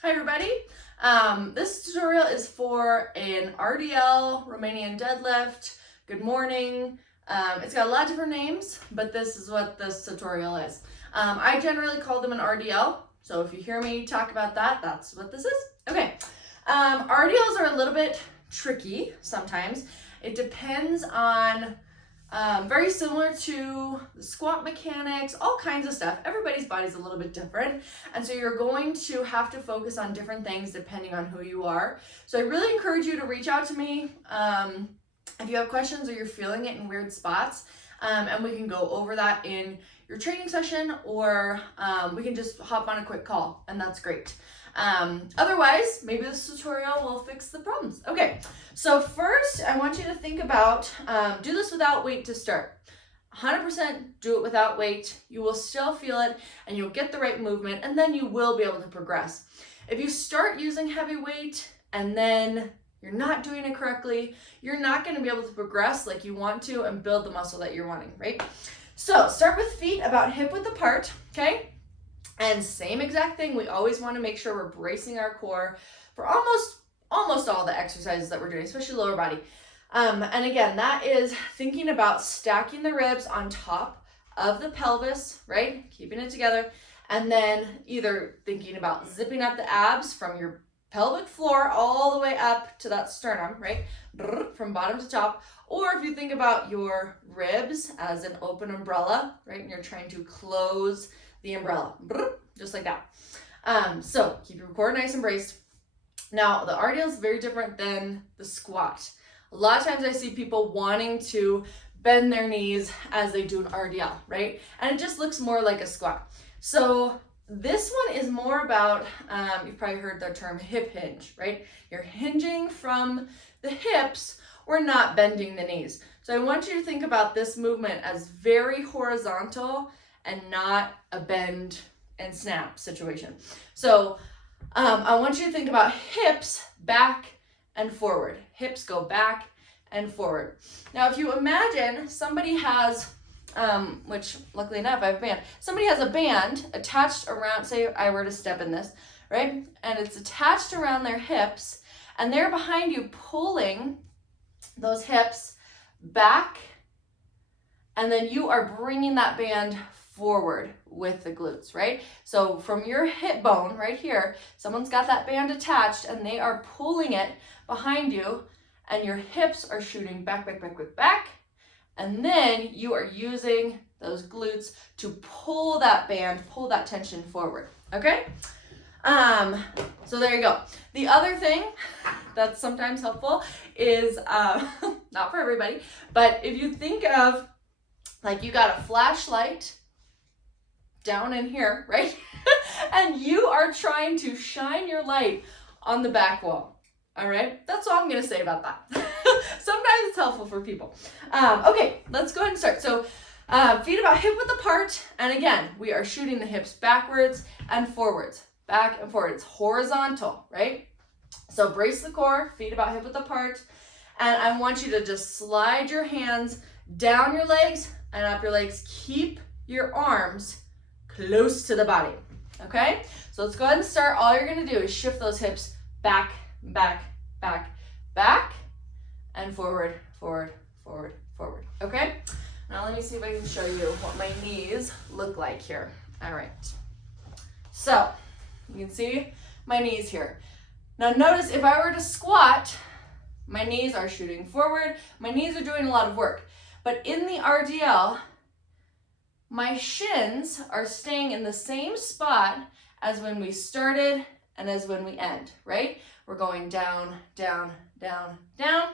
Hi everybody. This tutorial is for an RDL Romanian deadlift. Good morning. It's got a lot of different names, but this is what this tutorial is. I generally call them an RDL, so if you hear me talk about that, that's what this is. Okay. RDLs are a little bit tricky sometimes. It depends on very similar to the squat mechanics, all kinds of stuff. Everybody's body's a little bit different. And so you're going to have to focus on different things depending on who you are. So I really encourage you to reach out to me if you have questions or you're feeling it in weird spots. And we can go over that in your training session, or we can just hop on a quick call, and that's great. Otherwise, maybe this tutorial will fix the problems. Okay, so first I want you to think about, do this without weight to start. 100% do it without weight. You will still feel it and you'll get the right movement, and then you will be able to progress. If you start using heavy weight and then you're not doing it correctly, you're not going to be able to progress like you want to and build the muscle that you're wanting, right? So start with feet about hip width apart, okay? And same exact thing, we always want to make sure we're bracing our core for almost all the exercises that we're doing, especially lower body. And again, that is thinking about stacking the ribs on top of the pelvis, right? Keeping it together. And then either thinking about zipping up the abs from your pelvic floor all the way up to that sternum, right? From bottom to top. Or if you think about your ribs as an open umbrella, right? And you're trying to close the umbrella, just like that. So keep your core nice and braced. Now, the RDL is very different than the squat. A lot of times I see people wanting to bend their knees as they do an RDL, right? And it just looks more like a squat. So this one is more about, you've probably heard the term hip hinge, right? You're hinging from the hips. We're not bending the knees. So I want you to think about this movement as very horizontal and not a bend and snap situation. So I want you to think about hips back and forward. Hips go back and forward. Now, if you imagine somebody has, which luckily enough I have a band, somebody has a band attached around, say I were to step in this, right? And it's attached around their hips, and they're behind you pulling those hips back, and then you are bringing that band forward with the glutes, right? So from your hip bone right here, someone's got that band attached and they are pulling it behind you, and your hips are shooting back, back, back, back, back. And then you are using those glutes to pull that band, pull that tension forward, okay? So there you go. The other thing that's sometimes helpful is, not for everybody, but if you think of, like, you got a flashlight down in here, right? And you are trying to shine your light on the back wall. All right, that's all I'm gonna say about that. Sometimes it's helpful for people. Okay, let's go ahead and start. So feet about hip width apart, and again, we are shooting the hips backwards and forwards, back and forward. It's horizontal, right? So brace the core, feet about hip width apart, and I want you to just slide your hands down your legs and up your legs. Keep your arms close to the body, okay? So let's go ahead and start. All you're gonna do is shift those hips back, back, back, back, and forward, forward, forward, forward, okay? Now let me see if I can show you what my knees look like here. All right, so you can see my knees here. Now notice if I were to squat, my knees are shooting forward, my knees are doing a lot of work. But in the RDL, my shins are staying in the same spot as when we started and as when we end, right? We're going down, down, down, down,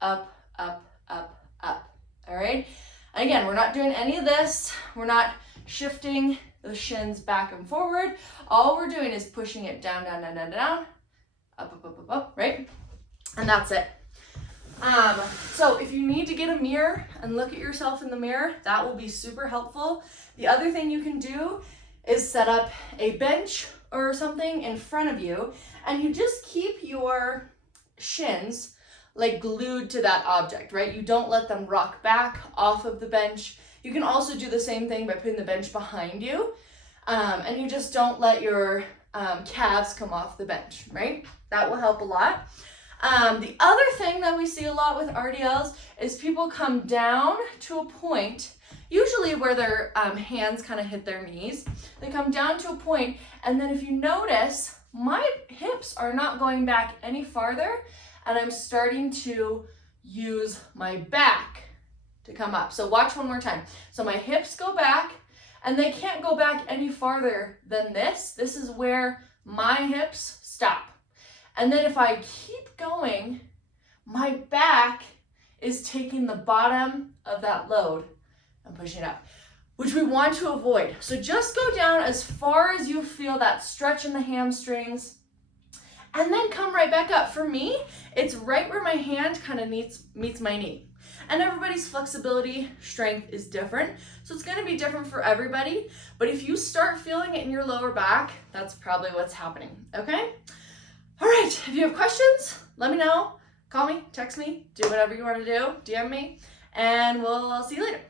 up, up, up, up, all right? And again, we're not doing any of this. We're not shifting the shins back and forward. All we're doing is pushing it down, down, down, down, down, up, up, up, up, up, right? And that's it. So if you need to get a mirror and look at yourself in the mirror, that will be super helpful. The other thing you can do is set up a bench or something in front of you, and you just keep your shins like glued to that object, right? You don't let them rock back off of the bench. You can also do the same thing by putting the bench behind you, and you just don't let your calves come off the bench, right? That will help a lot. The other thing that we see a lot with RDLs is people come down to a point, usually where their hands kind of hit their knees. They come down to a point, and then if you notice, my hips are not going back any farther, and I'm starting to use my back to come up. So watch one more time. So my hips go back, and they can't go back any farther than this. This is where my hips stop. And then if I keep going, my back is taking the bottom of that load and pushing it up, which we want to avoid. So just go down as far as you feel that stretch in the hamstrings, and then come right back up. For me, it's right where my hand kind of meets my knee. And everybody's flexibility, strength is different. So it's gonna be different for everybody. But if you start feeling it in your lower back, that's probably what's happening, okay? All right, if you have questions, let me know. Call me, text me, do whatever you want to do, DM me, and we'll see you later.